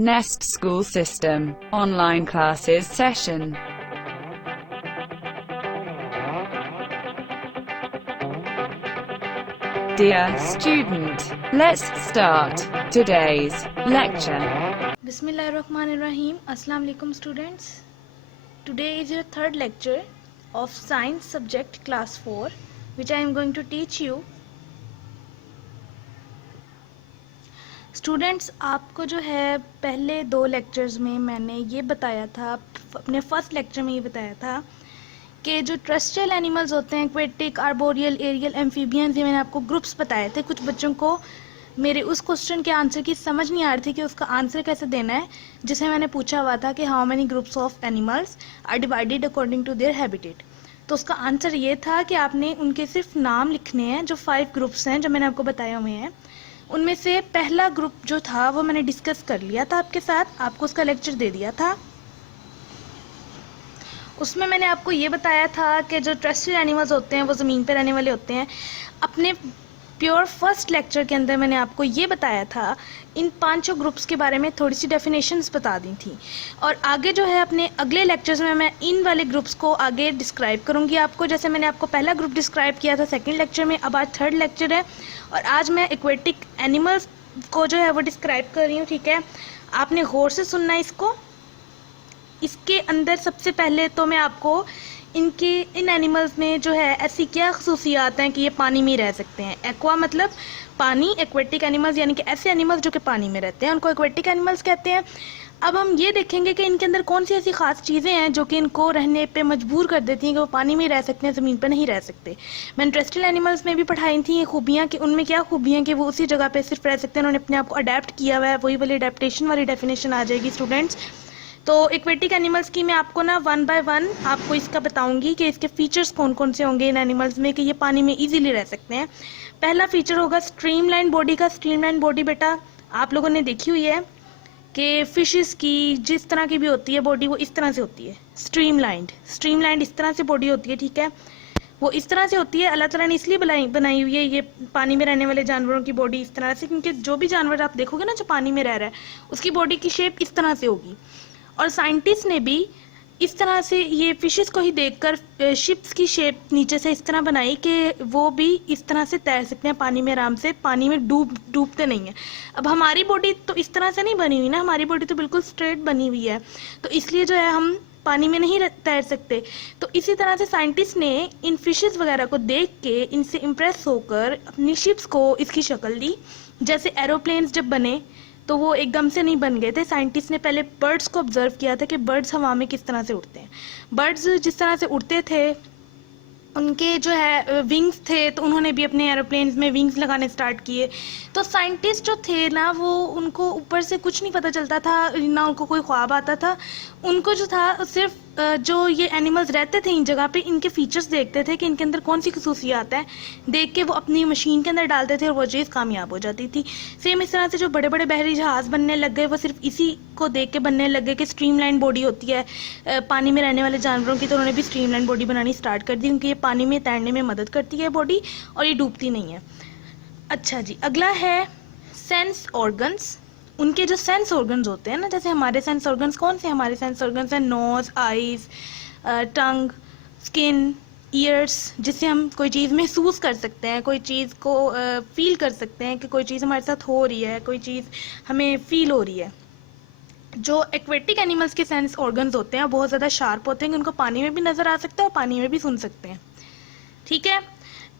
Nest School System, Online Classes Session. Dear student, let's start today's lecture. Bismillahirrahmanirrahim. Assalamu alaikum students. Today is your third lecture of science subject class 4, which I am going to teach you. Students, आपको जो है पहले दो lectures में मैंने ये बताया था, अपने फर्स्ट लेक्चर में ये बताया था कि जो टेरेस्ट्रियल एनिमल्स होते हैं, एक्वेटिक, आर्बोरियल, एरियल, एम्फीबियंस, ये मैंने आपको ग्रुप्स बताए थे। कुछ बच्चों को मेरे उस क्वेश्चन के आंसर की समझ नहीं आ रही थी कि उसका आंसर कैसे देना है, जिसे मैंने पूछा हुआ था कि how many groups of animals are divided according to their habitat. तो उसका आंसर ये था कि आपने उनके सिर्फ नाम लिखने हैं। जो 5 ग्रुप्स हैं जो मैंने आपको बताए हुए हैं, उनमें से पहला ग्रुप जो था वो मैंने डिस्कस कर लिया था आपके साथ, आपको उसका लेक्चर दे दिया था। उसमें मैंने आपको ये बताया था कि जो टेरेस्ट्रियल एनिमल्स होते हैं वो ज़मीन पर रहने वाले होते हैं। अपने प्योर फर्स्ट लेक्चर के अंदर मैंने आपको ये बताया था, इन 5 ग्रुप्स के बारे में थोड़ी सी डेफिनेशंस बता दी थी। और आगे जो है अपने अगले लेक्चर्स में मैं इन वाले ग्रुप्स को आगे डिस्क्राइब करूँगी आपको। जैसे मैंने आपको पहला ग्रुप डिस्क्राइब किया था सेकंड लेक्चर में, अब आज थर्ड लेक्चर है और आज मैं एक्वेटिक एनिमल्स को जो है वो डिस्क्राइब कर रही हूँ। ठीक है, आपने गौर से सुनना है इसको। इसके अंदर सबसे पहले तो मैं आपको इन एनिमल्स में जो है ऐसी क्या खसूसियात हैं कि ये पानी में रह सकते हैं। एक्वा मतलब पानी, एक्वेटिक एनिमल्स यानी कि ऐसे एनिमल्स जो कि पानी में रहते हैं, उनको एक्वेटिक एनिमल्स कहते हैं। अब हम ये देखेंगे कि इनके अंदर कौन सी ऐसी ख़ास चीज़ें हैं जो कि इनको रहने पे मजबूर कर देती हैं कि वो पानी में रह सकते हैं, ज़मीन पर नहीं रह सकते। मैंने टेरेस्ट्रियल एनिमल्स में भी पढ़ाई थी ये खूबियाँ कि उनमें क्या खूबियाँ कि वो उसी जगह पे सिर्फ रह सकते हैं, उन्होंने अपने आप को अडेप्ट किया हुआ है। वही वाली अडेप्टेशन वाली डेफिनेशन आ जाएगी स्टूडेंट्स। तो एक्वेटिक एनिमल्स की मैं आपको ना 1 बाय 1 आपको इसका बताऊंगी कि इसके फीचर्स कौन कौन से होंगे इन एनिमल्स में कि ये पानी में इजीली रह सकते हैं। पहला फीचर होगा स्ट्रीमलाइन बॉडी का। स्ट्रीमलाइन बॉडी बेटा आप लोगों ने देखी हुई है कि फिशेस की जिस तरह की भी होती है बॉडी, वो इस तरह से होती है, स्ट्रीमलाइंड इस तरह से बॉडी होती है। ठीक है, वो इस तरह से होती है। अल्लाह ताला ने इसलिए बनाई हुई है ये पानी में रहने वाले जानवरों की बॉडी इस तरह से, क्योंकि जो भी जानवर आप देखोगे ना जो पानी में रह रहा है, उसकी बॉडी की शेप इस तरह से होगी। और साइंटिस्ट ने भी इस तरह से ये फिशेस को ही देखकर शिप्स की शेप नीचे से इस तरह बनाई कि वो भी इस तरह से तैर सकते हैं पानी में आराम से, पानी में डूबते नहीं हैं। अब हमारी बॉडी तो इस तरह से नहीं बनी हुई ना, हमारी बॉडी तो बिल्कुल स्ट्रेट बनी हुई है, तो इसलिए जो है हम पानी में नहीं तैर सकते। तो इसी तरह से साइंटिस्ट ने इन फिशेस वगैरह को देख के इनसे इम्प्रेस होकर अपनी शिप्स को इसकी शक्ल दी। जैसे एरोप्लेन्स जब बने तो वो एकदम से नहीं बन गए थे। साइंटिस्ट ने पहले बर्ड्स को ऑब्जर्व किया था कि बर्ड्स हवा में किस तरह से उड़ते हैं। बर्ड्स जिस तरह से उड़ते थे, उनके जो है विंग्स थे, तो उन्होंने भी अपने एरोप्लेन्स में विंग्स लगाने स्टार्ट किए। तो साइंटिस्ट जो थे ना, वो उनको ऊपर से कुछ नहीं पता चलता था, ना उनको कोई ख्वाब आता था। उनको जो था सिर्फ जो ये एनिमल्स रहते थे इन जगह पे, इनके फीचर्स देखते थे कि इनके अंदर कौन सी खसूसियात है, देख के वो अपनी मशीन के अंदर डालते थे और वो चीज़ कामयाब हो जाती थी। सेम इस तरह से जो बड़े बड़े बहरी जहाज़ बनने लग गए, वो सिर्फ इसी को देख के बनने लग गए कि स्ट्रीमलाइन बॉडी होती है पानी में रहने वाले जानवरों की, तो उन्होंने भी स्ट्रीमलाइन बॉडी बनानी स्टार्ट कर दी, क्योंकि ये पानी में तैरने में मदद करती है बॉडी और ये डूबती नहीं है। अच्छा जी, अगला है सेंस ऑर्गन्स। उनके जो सेंस ऑर्गन्स होते हैं ना, जैसे हमारे सेंस ऑर्गन्स कौन से हमारे सेंस ऑर्गन्स हैं, नोज़, आईज, टंग, स्किन, ईयर्स, जिससे हम कोई चीज़ महसूस कर सकते हैं, कोई चीज़ को फील कर सकते हैं कि कोई चीज़ हमारे साथ हो रही है, कोई चीज़ हमें फील हो रही है। जो एक्वेटिक एनिमल्स के सेंस ऑर्गन्स होते हैं बहुत ज़्यादा शार्प होते हैं कि उनको पानी में भी नज़र आ सकता है और पानी में भी सुन सकते हैं। ठीक है,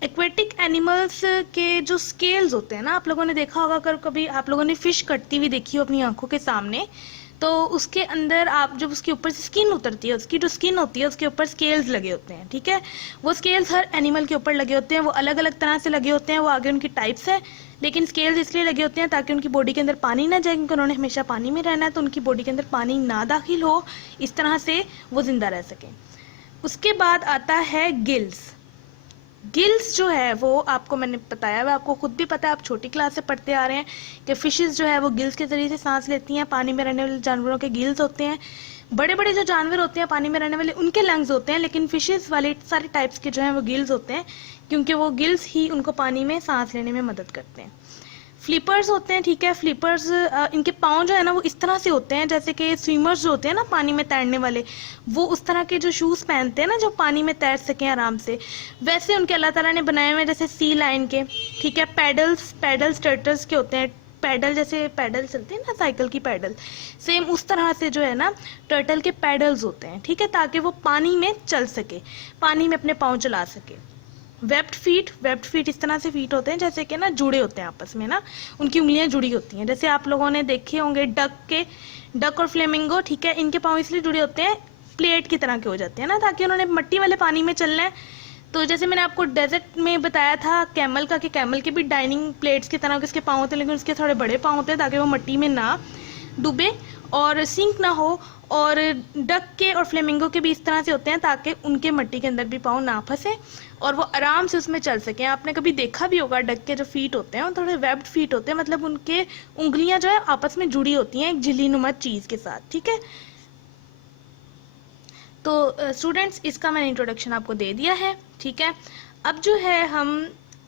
एक्वेटिक एनिमल्स के जो स्केल्स होते हैं ना, आप लोगों ने देखा होगा, अगर कभी आप लोगों ने फ़िश कटती हुई देखी हो अपनी आंखों के सामने, तो उसके अंदर आप जब उसके ऊपर से स्किन उतरती है, उसकी जो स्किन होती है उसके ऊपर स्केल्स लगे होते हैं। ठीक है, वो स्केल्स हर एनिमल के ऊपर लगे होते हैं, वो अलग अलग तरह से लगे होते हैं, वो आगे उनकी टाइप्स है, लेकिन स्केल्स इसलिए लगे होते हैं ताकि उनकी बॉडी के अंदर पानी ना जाए, क्योंकि उन्होंने हमेशा पानी में रहना है, तो उनकी बॉडी के अंदर पानी ना दाखिल हो, इस तरह से वो जिंदा रह सकें। उसके बाद आता है गिल्स। गिल्स जो है वो आपको मैंने बताया हुआ, आपको खुद भी पता है, आप छोटी क्लास से पढ़ते आ रहे हैं कि फिशेस जो है वो गिल्स के ज़रिए से सांस लेती हैं। पानी में रहने वाले जानवरों के गिल्स होते हैं। बड़े बड़े जो जानवर होते हैं पानी में रहने वाले, उनके लंग्स होते हैं, लेकिन फिशेस वाले सारे टाइप्स के जो हैं वो गिल्स होते हैं, क्योंकि वो गिल्स ही उनको पानी में सांस लेने में मदद करते हैं। फ्लिपर्स होते हैं, ठीक है। फ्लिपर्स इनके पाँव जो है ना वो इस तरह से होते हैं जैसे कि स्विमर्स जो होते हैं ना पानी में तैरने वाले, वो उस तरह के जो शूज़ पहनते हैं ना जो पानी में तैर सकें आराम से, वैसे उनके अल्लाह ताला ने बनाए हुए हैं जैसे सी लाइन के, ठीक है। पैडल्स टर्टल्स के होते हैं, पैडल जैसे पैडल चलते हैं ना साइकिल की पैडल, सेम उस तरह से जो है ना टर्टल के पैडल्स होते हैं, ठीक है, ताकि वो पानी में चल सके, पानी में अपने पाँव चला सके। वेब्ड फीट इस तरह से फीट होते हैं जैसे कि ना जुड़े होते हैं आपस में ना, उनकी उंगलियां जुड़ी होती हैं, जैसे आप लोगों ने देखे होंगे डक और फ्लेमिंगो, ठीक है। इनके पाँव इसलिए जुड़े होते हैं, प्लेट की तरह के हो जाते हैं ना, ताकि उन्होंने मिट्टी वाले पानी में चलना है। तो जैसे मैंने आपको डेजर्ट में बताया था कैमल का, कि कैमल के भी डाइनिंग प्लेट्स की तरह के उसके पाँव होते हैं, लेकिन उसके थोड़े बड़े पाँव होते हैं ताकि वो मिट्टी में ना डूबे और सिंक ना हो। और डक के और फ्लेमिंगो के भी इस तरह से होते हैं ताकि उनके मिट्टी के अंदर भी पाँव ना फंसे और वो आराम से उसमें चल सकें। आपने कभी देखा भी होगा डक के जो फीट होते हैं वो थोड़े वेब्ड फीट होते हैं, मतलब उनके उंगलियां जो है आपस में जुड़ी होती हैं एक झिल्ली नुमा चीज़ के साथ, ठीक है। तो स्टूडेंट्स इसका मैंने इंट्रोडक्शन आपको दे दिया है, ठीक है। अब जो है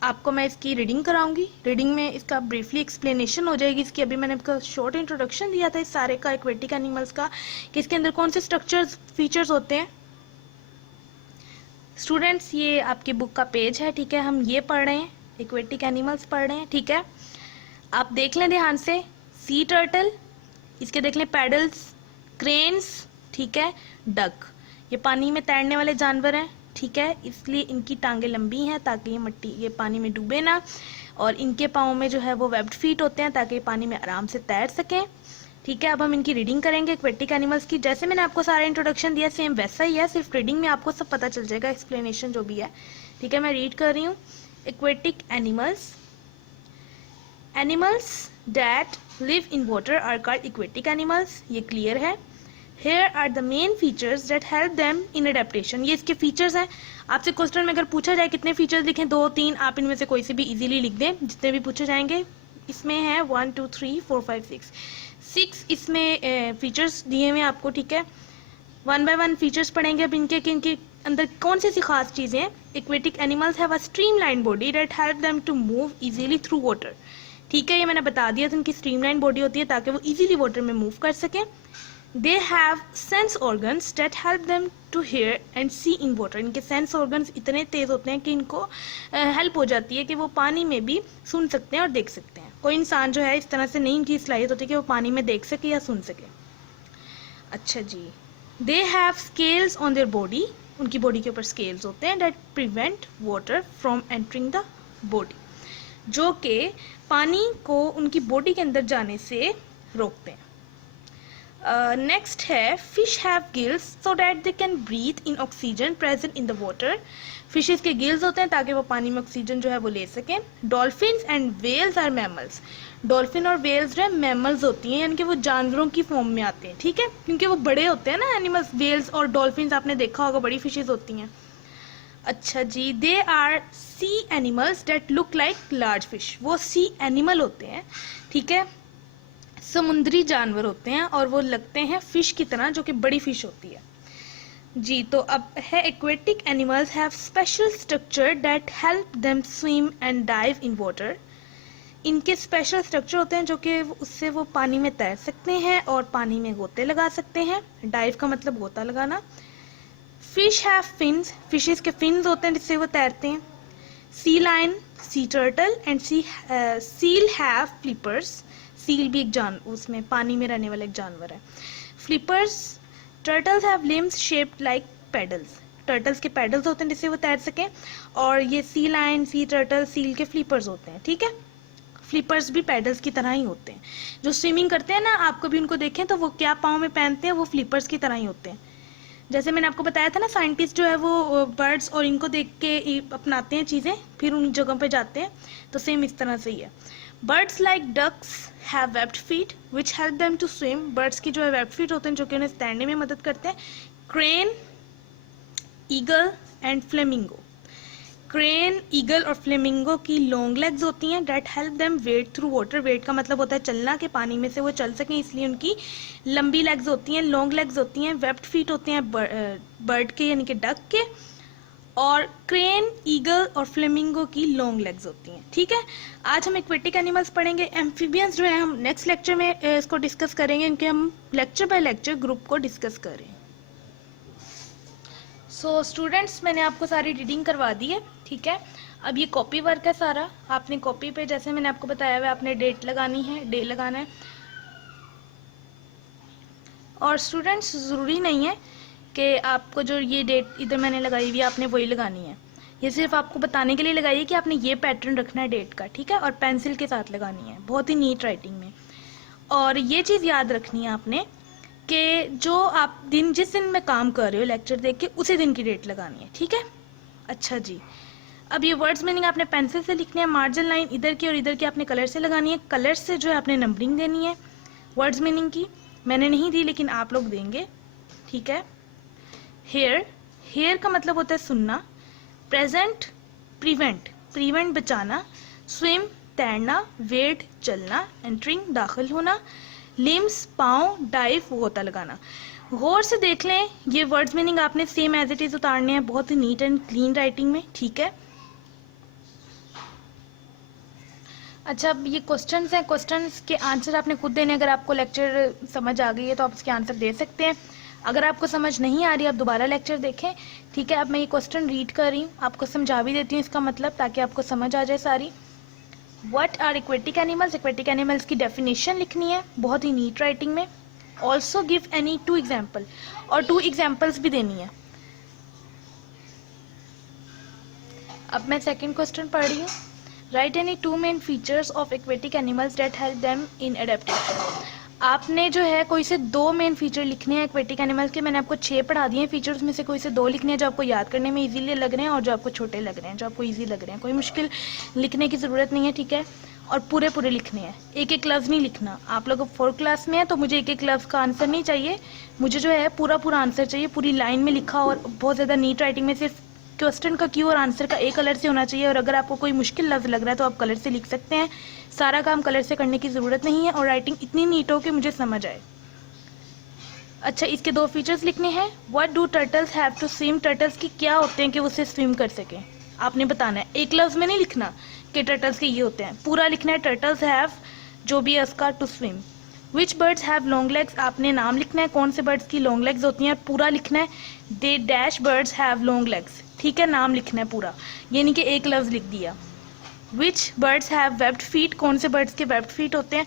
आपको मैं इसकी रीडिंग कराऊंगी। रीडिंग में इसका ब्रीफली एक्सप्लेनेशन हो जाएगी इसकी। अभी मैंने आपको शॉर्ट इंट्रोडक्शन दिया था इस सारे का, एक्वेटिक एनिमल्स का, कि इसके अंदर कौन से स्ट्रक्चर्स फीचर्स होते हैं। स्टूडेंट्स ये आपकी बुक का पेज है, ठीक है। हम ये पढ़ रहे हैं, एक्वेटिक एनिमल्स पढ़ रहे हैं, ठीक है। आप देख लें ध्यान से, सी टर्टल, इसके देख लें पैडल्स, क्रेन्स, ठीक है, डक, ये पानी में तैरने वाले जानवर हैं, ठीक है, इसलिए इनकी टांगें लंबी हैं ताकि ये पानी में डूबे ना, और इनके पाँव में जो है वो वेब्ड फीट होते हैं ताकि ये पानी में आराम से तैर सकें, ठीक है। अब हम इनकी रीडिंग करेंगे एक्वेटिक एनिमल्स की। जैसे मैंने आपको सारा इंट्रोडक्शन दिया सेम वैसा ही है, सिर्फ रीडिंग में आपको सब पता चल जाएगा, एक्सप्लेनेशन जो भी है, ठीक है। मैं रीड कर रही हूँ। Aquatic animals that live in water are called aquatic animals, ये क्लियर है। Here are the main features that help them in adaptation, ये इसके फीचर्स हैं। आपसे क्वेश्चन में अगर पूछा जाए कितने फीचर्स लिखें, 2 3, आप इनमें से कोई से भी इजीली लिख दें, जितने भी पूछे जाएंगे। इसमें है 1 2 3 4 5 6 इसमें फीचर्स दिए हुए हैं आपको, ठीक है। 1 by 1 फीचर्स पढ़ेंगे अब इनके, कि इनके अंदर कौन सी खास चीज़ें हैं। Aquatic animals have a streamline body that help them to move easily through water, ठीक है, ये मैंने बता दिया था, इनकी स्ट्रीमलाइन बॉडी होती है ताकि वो इजीली वाटर में मूव कर सकें। They have sense organs that help them to hear and see in water, इनके सेंस ऑर्गन्स इतने तेज होते हैं कि इनको हेल्प हो जाती है कि वो पानी में भी सुन सकते हैं और देख सकते हैं। कोई इंसान जो है इस तरह से नहीं इनकी सलाहियत होती कि वो पानी में देख सके या सुन सके। अच्छा जी, They have scales on their body, उनकी बॉडी के ऊपर स्केल्स होते हैं that prevent water from entering the body, जो कि पानी को उनकी बॉडी के अंदर जाने से रोकते हैं। नेक्स्ट है fish have gills so that they can breathe in oxygen present in the water, fishes के गिल्स होते हैं ताकि वो पानी में ऑक्सीजन जो है वो ले सकें। Dolphins and whales are mammals, dolphin और वेल्स जो है मैमल्स होती हैं, यानी कि वो जानवरों की फॉर्म में आते हैं, ठीक है, क्योंकि वो बड़े होते हैं ना एनिमल्स। वेल्स और डॉल्फिन्स आपने देखा होगा, बड़ी फिशेस होती हैं। अच्छा जी, they are sea animals that look like large fish, वो सी एनिमल होते हैं, ठीक है, समुद्री जानवर होते हैं और वो लगते हैं फिश की तरह, जो कि बड़ी फिश होती है जी। तो अब है aquatic animals have special structure that help them swim and dive in water, इनके स्पेशल स्ट्रक्चर होते हैं जो कि उससे वो पानी में तैर सकते हैं और पानी में गोते लगा सकते हैं। डाइव का मतलब गोता लगाना। फिश हैव फिन्स, फिशेस के फिन्स होते हैं जिससे वो तैरते हैं। Sea lion, sea turtle and seal have flippers, seal भी एक उसमें पानी में रहने वाला एक जानवर है। Flippers, turtles have limbs shaped like pedals, turtles के पेडल्स होते हैं जिससे वो तैर सकें। और ये सी लाइन, सी टर्टल, सील के फ्लिपर्स होते हैं, ठीक है। फ्लिपर्स भी पेडल्स की तरह ही होते हैं। जो स्विमिंग करते हैं ना, आप कभी उनको देखें तो वो क्या पाँव में पहनते हैं, वो फ्लिपर्स की तरह ही होते हैं। जैसे मैंने आपको बताया था ना, साइंटिस्ट जो है वो बर्ड्स और इनको देख के अपनाते हैं चीज़ें, फिर उन जगहों पे जाते हैं, तो सेम इस तरह से ही है। Birds like ducks have webbed feet which help them to swim, birds की जो है वेब्ड फीट होते हैं जो कि उन्हें तैरने में मदद करते हैं। Crane, eagle and flamingo, crane, eagle और फ्लेमिंगो की लॉन्ग लेग्स होती हैं that help them wade through water, wade का मतलब होता है चलना, कि पानी में से वो चल सकें, इसलिए उनकी लंबी लेग्स होती हैं, लॉन्ग लेग्स होती हैं। वेब्ड फीट होते हैं बर्ड के यानी कि डक के। और क्रेन, ईगल और फ्लेमिंगो की लॉन्ग लेग्स होती हैं। ठीक है, आज हम एक्वेटिक एनिमल्स पढ़ेंगे। एम्फीबियंस जो है हम नेक्स्ट लेक्चर में इसको डिस्कस करेंगे, क्योंकि हम लेक्चर बाय लेक्चर ग्रुप को डिस्कस करें। सो स्टूडेंट्स, मैंने आपको सारी रीडिंग करवा दी है। ठीक है, अब ये कॉपी वर्क है सारा। आपने कॉपी पे जैसे मैंने आपको बताया हुआ आपने डेट लगानी है, डे लगाना है। और स्टूडेंट्स, ज़रूरी नहीं है कि आपको जो ये डेट इधर मैंने लगाई हुई है आपने वही लगानी है। ये सिर्फ आपको बताने के लिए लगाई है कि आपने ये पैटर्न रखना है डेट का। ठीक है, और पेंसिल के साथ लगानी है, बहुत ही नीट राइटिंग में। और ये चीज़ याद रखनी है आपने कि जो आप दिन जिस दिन में काम कर रहे हो लेक्चर देख के, उसी दिन की डेट लगानी है। ठीक है, अच्छा जी। अब ये वर्ड्स मीनिंग आपने पेंसिल से लिखनी है। मार्जिन लाइन इधर की और इधर की आपने कलर से लगानी है। कलर से जो है आपने नंबरिंग देनी है वर्ड्स मीनिंग की। मैंने नहीं दी, लेकिन आप लोग देंगे। ठीक है, हेयर, हेयर का मतलब होता है सुनना। प्रेजेंट, प्रिवेंट, प्रिवेंट बचाना। स्विम, तैरना। वेट, चलना। एंटरिंग, दाखिल होना। लिम्स, पाँव। डाइव, गोता लगाना। गौर से देख लें, ये वर्ड्स मीनिंग आपने सेम एज इट इज उतारने हैं, बहुत ही नीट एंड क्लीन राइटिंग में। ठीक है, अच्छा, अब ये क्वेश्चंस हैं। क्वेश्चंस के आंसर आपने खुद देने। अगर आपको लेक्चर समझ आ गई है तो आप इसके आंसर दे सकते हैं। अगर आपको समझ नहीं आ रही, आप दोबारा लेक्चर देखें। ठीक है, अब मैं ये क्वेश्चन रीड कर रही हूँ, आपको समझा भी देती हूँ इसका मतलब, ताकि आपको समझ आ जाए सारी। What are aquatic animals? Aquatic animals की डेफिनेशन लिखनी है, बहुत ही नीट राइटिंग में। ऑल्सो गिव एनी 2 एग्जाम्पल, और 2 एग्जाम्पल्स भी देनी है। अब मैं सेकेंड क्वेश्चन पढ़ रही हूँ। Right any 2 main features of aquatic animals date help them in adaptation. आपने जो है कोई से 2 मेन फीचर लिखने हैं एक्वेटिक एनिमल्स के। मैंने आपको 6 पढ़ा दिए हैं फीचर्स में से, कोई से 2 लिखने हैं जो आपको याद करने में इजीली लग रहे हैं, और जो आपको छोटे लग रहे हैं, जो आपको इजी लग रहे हैं। कोई मुश्किल लिखने की ज़रूरत नहीं है। ठीक है, और पूरे पूरे लिखने हैं, एक एक लफ्ज़ नहीं लिखना। आप लोग 4th क्लास में है तो मुझे एक एक लफ्ज़ का आंसर नहीं चाहिए, मुझे जो है पूरा पूरा आंसर चाहिए, पूरी लाइन में लिखा और बहुत ज़्यादा नीट राइटिंग में। सिर्फ क्वेश्चन का क्यू और आंसर का एक कलर से होना चाहिए। और अगर आपको कोई मुश्किल लफ्ज़ लग रहा है तो आप कलर से लिख सकते हैं। सारा काम कलर से करने की ज़रूरत नहीं है, और राइटिंग इतनी नीट हो कि मुझे समझ आए। अच्छा, इसके 2 फीचर्स लिखने हैं। What do turtles have to swim? Turtles की क्या होते हैं कि वो उससे स्विम कर सकें, आपने बताना है। एक लफ्ज़ में नहीं लिखना कि टर्टल्स के ये होते हैं, पूरा लिखना है। टर्टल्स हैव जो भी है उसका to swim. Which birds have long legs? आपने नाम लिखना है, कौन से बर्ड्स की लॉन्ग लेग्स होती हैं, पूरा लिखना है। They dash birds have long legs. ठीक है, नाम लिखना है पूरा, ये नहीं कि एक लफ्ज़ लिख दिया। विच बर्ड्स हैव वेब्ड फीट? कौन से बर्ड्स के वेब्ड फीट होते हैं,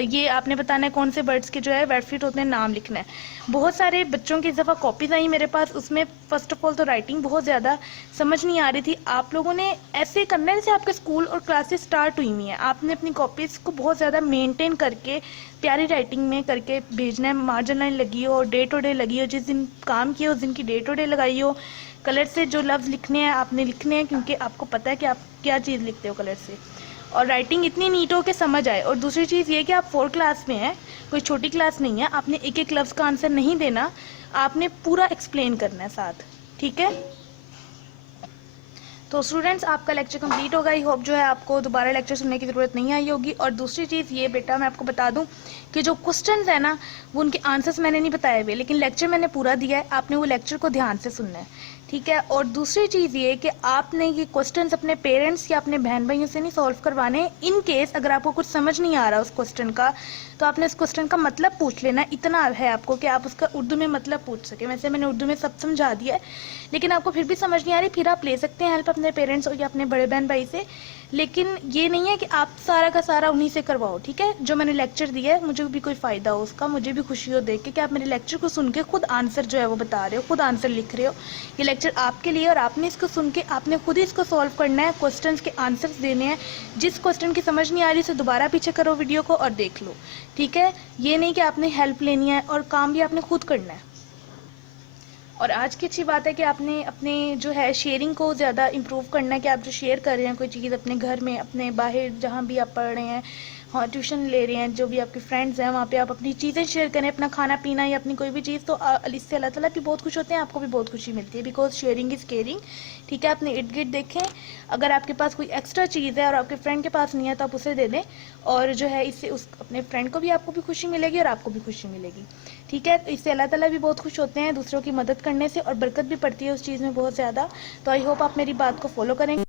ये आपने बताना है। कौन से बर्ड्स के जो है वेब्ड फीट होते हैं, नाम लिखना है। बहुत सारे बच्चों की इस दफ़ा कॉपीज आई मेरे पास, उसमें फ़र्स्ट ऑफ ऑल तो राइटिंग बहुत ज़्यादा समझ नहीं आ रही थी। आप लोगों ने ऐसे करना है जैसे आपके स्कूल और क्लासेस स्टार्ट हुई हुई हैं। आपने अपनी कॉपीज़ को बहुत ज़्यादा मेंटेन करके प्यारी राइटिंग में करके भेजना है। मार्जिन लाइन लगी हो, डे टू डे लगी हो, जिस दिन काम किया उस दिन की डे टू डे लगाई हो। कलर से जो लफ्ज़ लिखने हैं आपने लिखने हैं, क्योंकि आपको पता है कि आप क्या चीज़ लिखते हो कलर से, और राइटिंग इतनी नीट हो के समझ आए। और दूसरी चीज़ ये कि आप 4th क्लास में हैं, कोई छोटी क्लास नहीं है। आपने एक एक लफ्ज़ का आंसर नहीं देना, आपने पूरा एक्सप्लेन करना है साथ। ठीक है, तो स्टूडेंट्स आपका लेक्चर कंप्लीट होगा। आई होप जो है आपको दोबारा लेक्चर सुनने की ज़रूरत नहीं आई होगी। और दूसरी चीज़ ये बेटा, मैं आपको बता दूं कि जो क्वेश्चंस है ना, वो उनके आंसर्स मैंने नहीं बताए हुए, लेकिन लेक्चर मैंने पूरा दिया है। आपने वो लेक्चर को ध्यान से सुनना है। ठीक है, और दूसरी चीज़ ये कि आपने ये क्वेश्चंस अपने पेरेंट्स या अपने बहन भाइयों से नहीं सॉल्व करवाने। इन केस अगर आपको कुछ समझ नहीं आ रहा उस क्वेश्चन का, तो आपने उस क्वेश्चन का मतलब पूछ लेना। इतना है आपको कि आप उसका उर्दू में मतलब पूछ सके। वैसे मैंने उर्दू में सब समझा दिया है, लेकिन आपको फिर भी समझ नहीं आ रही, फिर आप ले सकते हैं हेल्प अपने पेरेंट्स या अपने बड़े बहन भाई से। लेकिन ये नहीं है कि आप सारा का सारा उन्हीं से करवाओ। ठीक है, जो मैंने लेक्चर दिया है मुझे भी कोई फ़ायदा हो उसका, मुझे भी खुशी हो देख के कि आप मेरे लेक्चर को सुन के खुद आंसर जो है वो बता रहे हो, खुद आंसर लिख रहे हो। ये लेक्चर आपके लिए, और आपने इसको सुन के आपने खुद ही इसको सॉल्व करना है, क्वेश्चंस के आंसर्स देने हैं। जिस क्वेश्चन की समझ नहीं आ रही उसे दोबारा पीछे करो वीडियो को और देख लो। ठीक है, ये नहीं कि आपने हेल्प लेनी है, और काम भी आपने खुद करना है। और आज की अच्छी बात है कि आपने अपने जो है शेयरिंग को ज़्यादा इम्प्रूव करना है, कि आप जो शेयर कर रहे हैं कोई चीज़ अपने घर में, अपने बाहर जहाँ भी आप पढ़ रहे हैं, हाँ ट्यूशन ले रहे हैं, जो भी आपके फ्रेंड्स हैं वहाँ पे आप अपनी चीज़ें शेयर करें, अपना खाना पीना या अपनी कोई भी चीज़, तो इससे अल्लाह ताला भी बहुत खुश होते हैं, आपको भी बहुत खुशी मिलती है, बिकॉज शेयरिंग इज़ केयरिंग। ठीक है, अपने इर्द गिर्द देखें, अगर आपके पास कोई एक्स्ट्रा चीज़ है और आपके फ्रेंड के पास नहीं है तो आप उसे दे दें, और जो है इससे उस अपने फ्रेंड को भी, आपको भी खुशी मिलेगी और आपको भी खुशी मिलेगी। ठीक है, तो इससे अल्लाह ताला भी बहुत खुश होते हैं दूसरों की मदद करने से, और बरकत भी पड़ती है उस चीज़ में बहुत ज़्यादा। तो आई होप आप मेरी बात को फॉलो करेंगे।